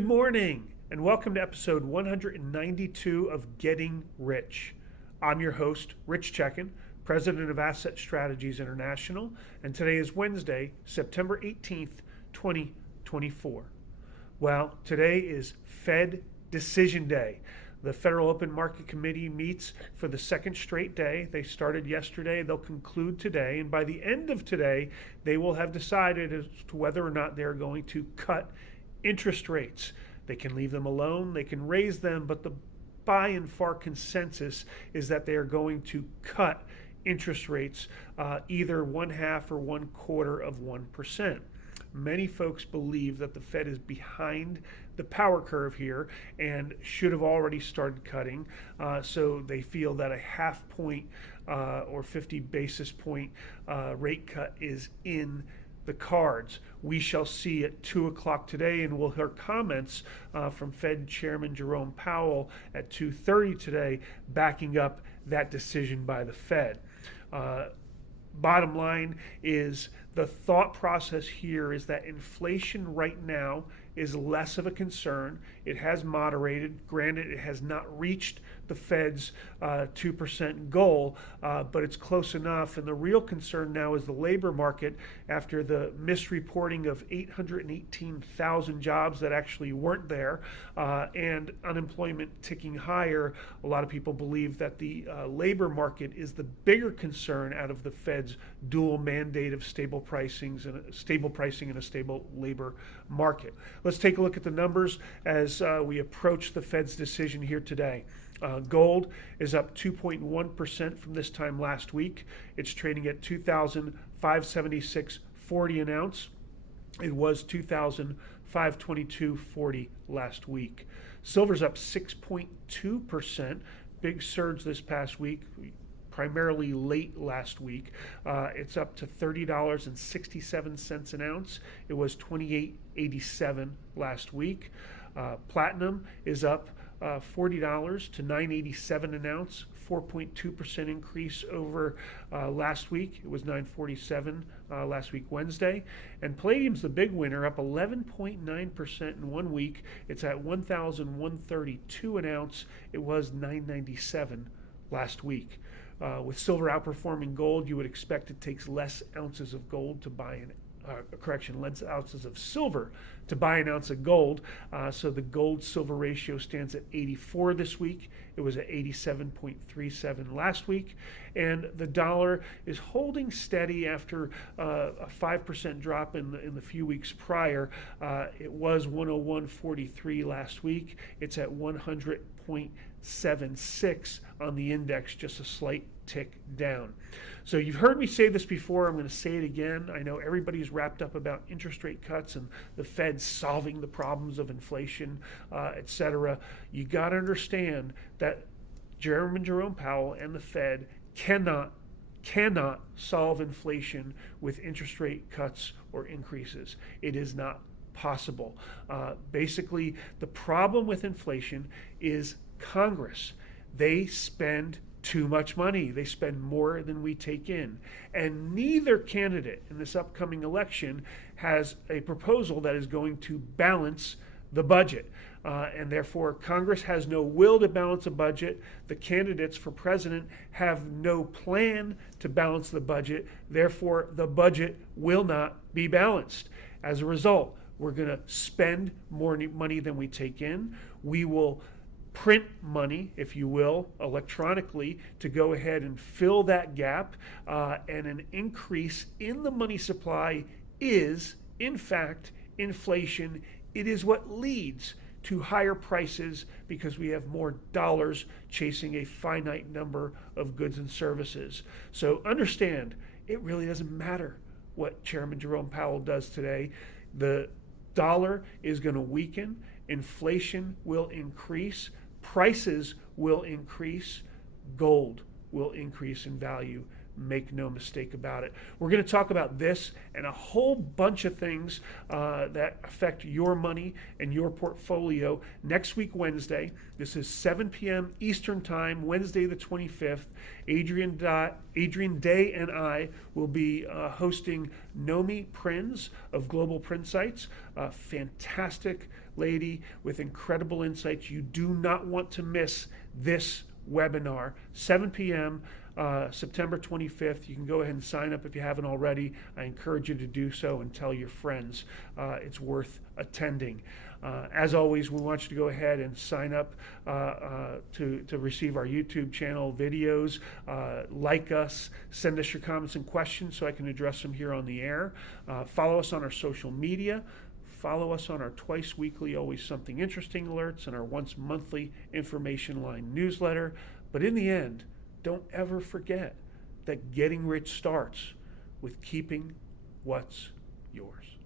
Good morning, and welcome to episode 192 of Getting Rich. I'm your host, Rich Checkan, president of Asset Strategies International, and today is Wednesday, September 18th, 2024. Well, today is Fed Decision Day. The Federal Open Market Committee meets for the second straight day. They started yesterday, they'll conclude today, and by the end of today, they will have decided as to whether or not they're going to cut interest rates. They can leave them alone, they can raise them, but the by and far consensus is that they are going to cut interest rates either 1/2 or 1/4 of 1%. Many folks believe that the Fed is behind the power curve here and should have already started cutting. So they feel that a 1/2 point or 50 basis point rate cut is in the cards. We shall see at 2 o'clock today, and we'll hear comments from Fed Chairman Jerome Powell at 2:30 today, backing up that decision by the Fed. Bottom line is the thought process here is that inflation right now is less of a concern. It has moderated. Granted, it has not reached the Fed's 2% goal, but it's close enough. And the real concern now is the labor market after the misreporting of 818,000 jobs that actually weren't there and unemployment ticking higher. A lot of people believe that the labor market is the bigger concern out of the Fed's dual mandate of stable pricing and a stable labor market. Let's take a look at the numbers as we approach the Fed's decision here today. Gold is up 2.1% from this time last week. It's trading at $2,576.40 an ounce. It was $2,522.40 last week. Silver's up 6.2%. Big surge this past week, primarily late last week. It's up to $30.67 an ounce. It was $28.87 last week. Platinum is up $40 to $9.87 an ounce, 4.2% increase over last week. It was $9.47 last week, Wednesday. And palladium's the big winner, up 11.9% in 1 week. It's at $1,132 an ounce. It was $9.97 last week. With silver outperforming gold, you would expect it takes less ounces of gold to buy less ounces of silver to buy an ounce of gold. So the gold-silver ratio stands at 84 this week. It was at 87.37 last week. And the dollar is holding steady after a 5% drop in the few weeks prior. It was 101.43 last week. It's at 100.76 on the index, just a slight tick down. So you've heard me say this before. I'm going to say it again. I know everybody's wrapped up about interest rate cuts and the Fed solving the problems of inflation, etc. You got to understand that Jerome Powell and the Fed cannot solve inflation with interest rate cuts or increases. It is not possible. Basically, the problem with inflation is Congress. They spend too much money. They spend more than we take in. And neither candidate in this upcoming election has a proposal that is going to balance the budget. And therefore, Congress has no will to balance a budget. The candidates for president have no plan to balance the budget. Therefore, the budget will not be balanced. As a result, we're going to spend more money than we take in. We will print money, if you will, electronically to go ahead and fill that gap. And an increase in the money supply is, in fact, inflation. It is what leads to higher prices because we have more dollars chasing a finite number of goods and services. So understand, it really doesn't matter what Chairman Jerome Powell does today. The dollar is going to weaken, inflation will increase, prices will increase, gold will increase in value Make no mistake about it. We're going to talk about this and a whole bunch of things that affect your money and your portfolio next week, Wednesday. This is 7 p.m. Eastern Time, Wednesday the 25th. Adrian Day and I will be hosting Nomi Prinz of Global Prinsights, a fantastic lady with incredible insights. You do not want to miss this webinar, 7 p.m. September 25th. You can go ahead and sign up if you haven't already. I encourage you to do so and tell your friends. It's worth attending. As always, we want you to go ahead and sign up to receive our YouTube channel videos. Like us, send us your comments and questions so I can address them here on the air. Follow us on our social media. Follow us on our twice weekly Always Something Interesting alerts and our once monthly information line newsletter. But in the end, don't ever forget that getting rich starts with keeping what's yours.